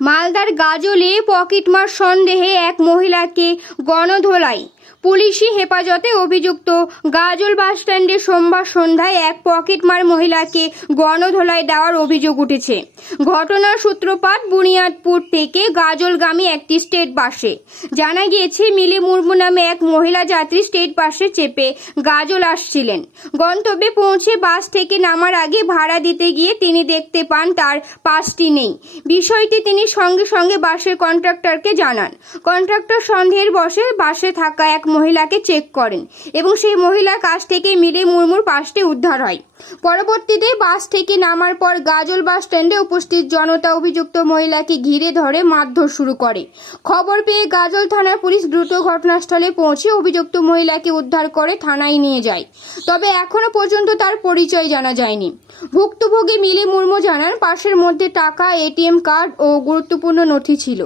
মালদার গাজলে পকেটমার সন্দেহে এক মহিলাকে গণধোলাই। পুলিশি হেফাজতে অভিযুক্ত গাজল বাসস্ট্যান্ডে সোমবার সন্ধ্যায় এক পকেটমার মহিলাকে গণধোলাই দেওয়ার অভিযোগ উঠেছে। ঘটনার সূত্রপাত বুনিয়াদপুর থেকে গাজলগামী একটি স্টেট বাসে। জানা গিয়েছে, মিলি মুর্মু নামে এক মহিলা যাত্রী স্টেট বাসে চেপে গাজল আসছিলেন। গন্তব্যে পৌঁছে বাস থেকে নামার আগে ভাড়া দিতে গিয়ে তিনি দেখতে পান, তার পাসটি নেই। বিষয়টি তিনি সঙ্গে সঙ্গে বাসের কন্ট্রাক্টরকে জানান। কন্ট্রাক্টর সন্দেহের বসে বাসে থাকা এক মহিলাকে চেক করেন এবং সেই মহিলার কাছ থেকে মিলে মুর্মুর পাশটি উদ্ধার হয়। পরবর্তীতে বাস থেকে নামার পর গাজল বাস স্ট্যান্ডে উপস্থিত জনতা অভিযুক্ত মহিলাকে ঘিরে ধরে মারধর শুরু করে। খবর পেয়ে গাজল থানার পুলিশ দ্রুত ঘটনাস্থলে পৌঁছে অভিযুক্ত মহিলাকে উদ্ধার করে থানায় নিয়ে যায়। তবে এখনও পর্যন্ত তার পরিচয় জানা যায়নি। ভুক্তভোগী মিলি মুর্মু জানান, পাশের মধ্যে টাকা, এটিএম কার্ড ও গুরুত্বপূর্ণ নথি ছিল।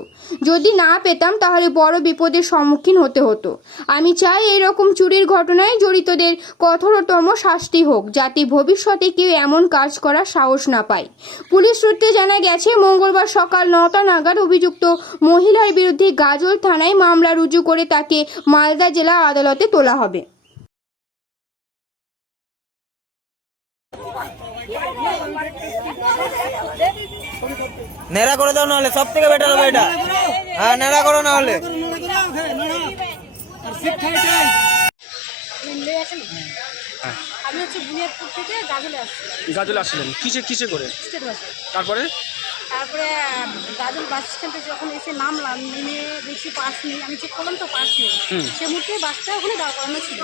যদি না পেতাম তাহলে বড় বিপদের সম্মুখীন হতে হতো। আমি চাই এরকম চুরির ঘটনায় জড়িতদের কঠোরতম শাস্তি হোক, যাতে ভবিষ্যতে কেউ এমন কাজ করার সাহস না পায়। পুলিশ সূত্রে জানা গেছে, মঙ্গলবার সকাল নটা নাগাদ অভিযুক্ত মহিলার বিরুদ্ধে গাজল থানায় মামলা রুজু করে তাকে মালদা জেলা আদালতে তোলা হবে। নেড়া করে দাও নাহলে সব থেকে বেটার হবে এটা। হ্যাঁ নেড়া করো না হলে আমি হচ্ছে বুনিয়াদপুর থেকে গাজলে আসছিলাম গাজলে আসছিলেন। কিসে কিসে করে? স্টেট বাসে তারপরে? তারপরে গাজল বাস স্ট্যান্ডে যখন এসে নামলাম নেমে দেখছি পাস নেই। আমি চেক করলাম তো পাস নেই। সে মুহূর্তে বাসটা ওখানে দাঁড় করানো ছিল।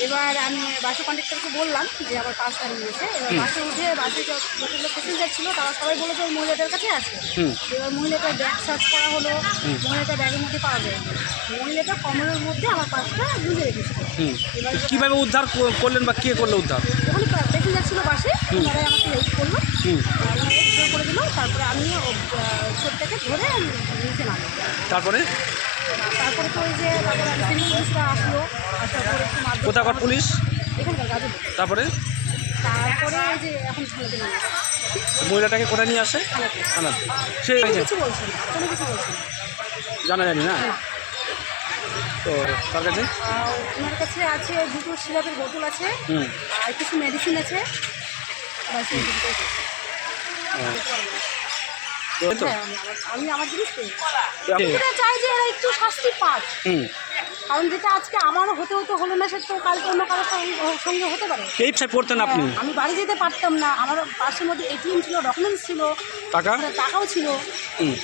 এবার আমি বাসের কন্ডাক্টরকে বললাম যে আমার হারিয়ে গেছে। এবার বাসে উঠে বাসে যত- যতগুলো প্যাসেঞ্জার ছিল তারা সবাই বলেছে ওই মহিলাটার কাছে আছে। এবার মহিলাটার ব্যাগ সার্চ করা হলো। মহিলাটা ব্যাগের মধ্যে পাওয়া যায়। মহিলাটা কমরের মধ্যে আমার পাসটা বুঝে রেখেছিল এবার কীভাবে উদ্ধার করলেন বা কে করল উদ্ধার? ওখানে প্যাসেঞ্জার ছিল বাসে। তারাই আমাকে হেল্প করল। করে দিল। তারপরে আমি ছোটটাকে ধরে নিচে নামলাম। তারপরে? তারপরে তো ওই যে পুলিশরা আসলো আসার পরে একটু মারধর কোথাকার পুলিশ? এখানকার গাজল তারপরে? তারপরে যে এখন থানাতে নিয়ে আসছে। মহিলাটাকে কোথায় নিয়ে আসে? থানাতে। সে কোনো কিছু বলছে না কোনো কিছু বলছে না। জানা জানি না? তো তার কাছে? আর ওনার কাছে আছে দুটো সিরাপের বোতল আছে হুম। আর কিছু মেডিসিন আছে। তো হ্যাঁ, আমি আমার- জিনিস চাই যে এরা একটু শাস্তি পাক। হুম। কারণ যেটা আজকে আমারও হতে হতে হলো না সেটা কালকে অন্য কারোর সঙ্গে- সঙ্গে হতে পারে। এই পড়তেন আপনি? হ্যাঁ, আমি বাড়ি যেতে পারতাম না। আমার পাশের মধ্যে এটিএম ছিল ডকুমেন্টস ছিল। টাকা? টাকাও ছিল। হুম।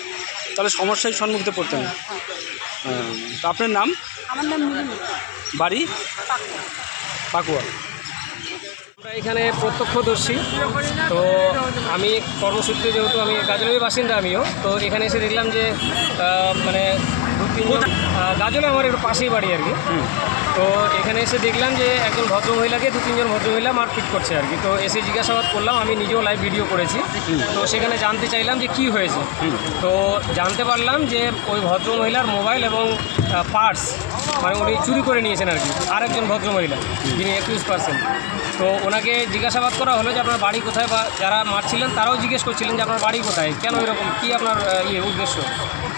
তাহলে সমস্যায় সম্মুখীন পড়তেন হ্যাঁ, হ্যাঁ। আপনার নাম? আমার নাম বাড়ি? পাকুয়া। আমরা এখানে প্রত্যক্ষদর্শী। তো আমি কর্মসূত্রে যেহেতু আমি গাজলের বাসিন্দা আমিও তো এখানে এসে দেখলাম যে মানে দু তিন গাজলে আমার একটু পাশেই বাড়ি আর কি। তো এখানে এসে দেখলাম যে একজন ভদ্রমহিলাকে দু তিনজন ভদ্রমহিলা মারপিট করছে আর কি। তো এসে জিজ্ঞাসাবাদ করলাম, আমি নিজেও লাইভ ভিডিও করেছি। তো সেখানে জানতে চাইলাম যে কি হয়েছে। তো জানতে পারলাম যে ওই ভদ্রমহিলার মোবাইল এবং পার্স মানে উনি চুরি করে নিয়েছেন আর কি আর একজন ভদ্রমহিলা, যিনি একুশ পার্সেন্ট তো ওনাকে জিজ্ঞাসাবাদ করা হলো যে আপনার বাড়ি কোথায় বা যারা মারছিলেন তারাও জিজ্ঞেস করছিলেন যে আপনার বাড়ি কোথায়, কেন এরকম, কী আপনার ইয়ে উদ্দেশ্য?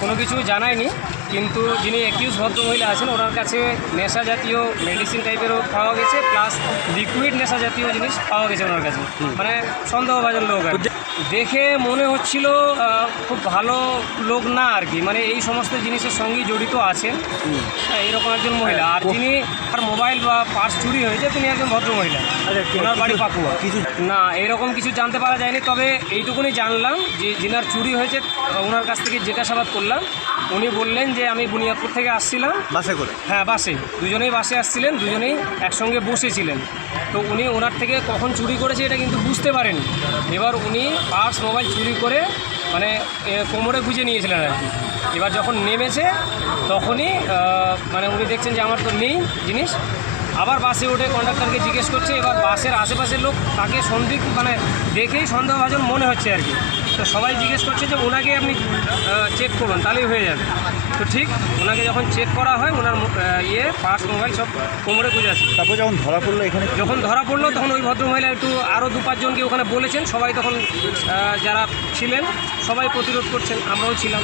কোনো কিছু জানায়নি, কিন্তু যিনি একিউজ ভদ্রমহিলা আছেন, ওনার কাছে নেশা জাতীয় মেডিসিন টাইপেরও পাওয়া গেছে প্লাস লিকুইড নেশা জাতীয় জিনিস পাওয়া গেছে ওনার কাছে। মানে সন্দেহভাজন লোক আর দেখে মনে হচ্ছিল খুব ভালো লোক না আর কি। মানে এই সমস্ত জিনিসের সঙ্গেই জড়িত আছেন। হ্যাঁ, এরকম একজন মহিলা। আর যিনি তার মোবাইল বা পার্স চুরি হয়েছে তিনি একজন ভদ্র মহিলা ওনার বাড়ি পাকুয়া। কিছু না এরকম কিছু জানতে পারা যায়নি তবে এইটুকুনি জানলাম যে যিনার চুরি হয়েছে ওনার কাছ থেকে জিজ্ঞাসাবাদ করলাম। উনি বললেন যে আমি বুনিয়াদপুর থেকে আসছিলাম। বাসে করে? হ্যাঁ বাসে। দুজনেই বাসে আসছিলেন, দুজনেই একসঙ্গে বসেছিলেন। তো উনি ওনার থেকে কখন চুরি করেছে এটা কিন্তু বুঝতে পারেনি এবার উনি পার্স মোবাইল চুরি করে মানে কোমরে গুজে নিয়েছিলেন আর কি। এবার যখন নেমেছে, তখনই মানে উনি দেখছেন যে আমার তো নেই জিনিস। আবার বাসে উঠে কন্ডাক্টরকে জিজ্ঞেস করছে, এবার বাসের আশেপাশের লোক তাকে সন্দিগ্ধ মানে দেখেই সন্দেহভাজন মনে হচ্ছে আর কি। তো সবাই জিজ্ঞেস করছে যে ওনাকে আপনি চেক করুন তাহলেই হয়ে যাবে। তো ঠিক ওনাকে যখন চেক করা হয় ওনার ইয়ে পার্স মোবাইল সব কোমরে গুঁজে আছে। তারপর যখন ধরা পড়ল এখানে যখন ধরা পড়ল তখন ওই ভদ্রমহিলা একটু আরও দু পাঁচজনকে ওখানে বলেছেন সবাই তখন যারা ছিলেন সবাই প্রতিরোধ করছেন আমরাও ছিলাম।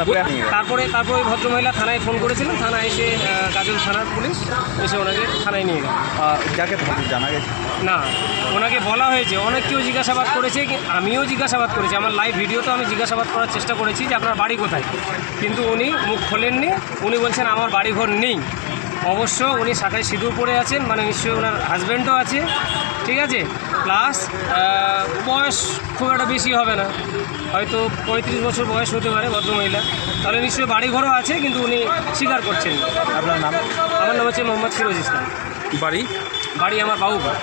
তারপরে তারপরে তারপরে ওই ভদ্রমহিলা থানায় ফোন করেছিলেন থানায় এসে কাজল গাজল থানার পুলিশ এসে ওনাকে থানায় নিয়ে গেল। যাকে জানা গেছে? না ওনাকে বলা হয়েছে। অনেক কেউ জিজ্ঞাসাবাদ করেছে কি- আমিও জিজ্ঞাসাবাদ করেছি। আমার লাইভ ভিডিও তো আমি জিজ্ঞাসাবাদ করার চেষ্টা করেছি যে আপনার বাড়ি কোথায়? কিন্তু উনি মুখ খোলেননি। উনি বলছেন আমার বাড়িঘর নেই। অবশ্য উনি শাখায় সিঁদুর পরে আছেন মানে নিশ্চয়ই ওনার হাজব্যান্ডও আছে ঠিক আছে? প্লাস বয়স খুব একটা বেশি হবে না। হয়তো পঁয়ত্রিশ বছর বয়স হতে পারে ভদ্রমহিলা। তাহলে নিশ্চয়ই বাড়িঘরও আছে কিন্তু উনি স্বীকার করছেন। আপনার নাম? আমার নাম হচ্ছে মোহাম্মদ ফিরোজ ইসলাম। বাড়ি? বাড়ি আমার বাবুঘর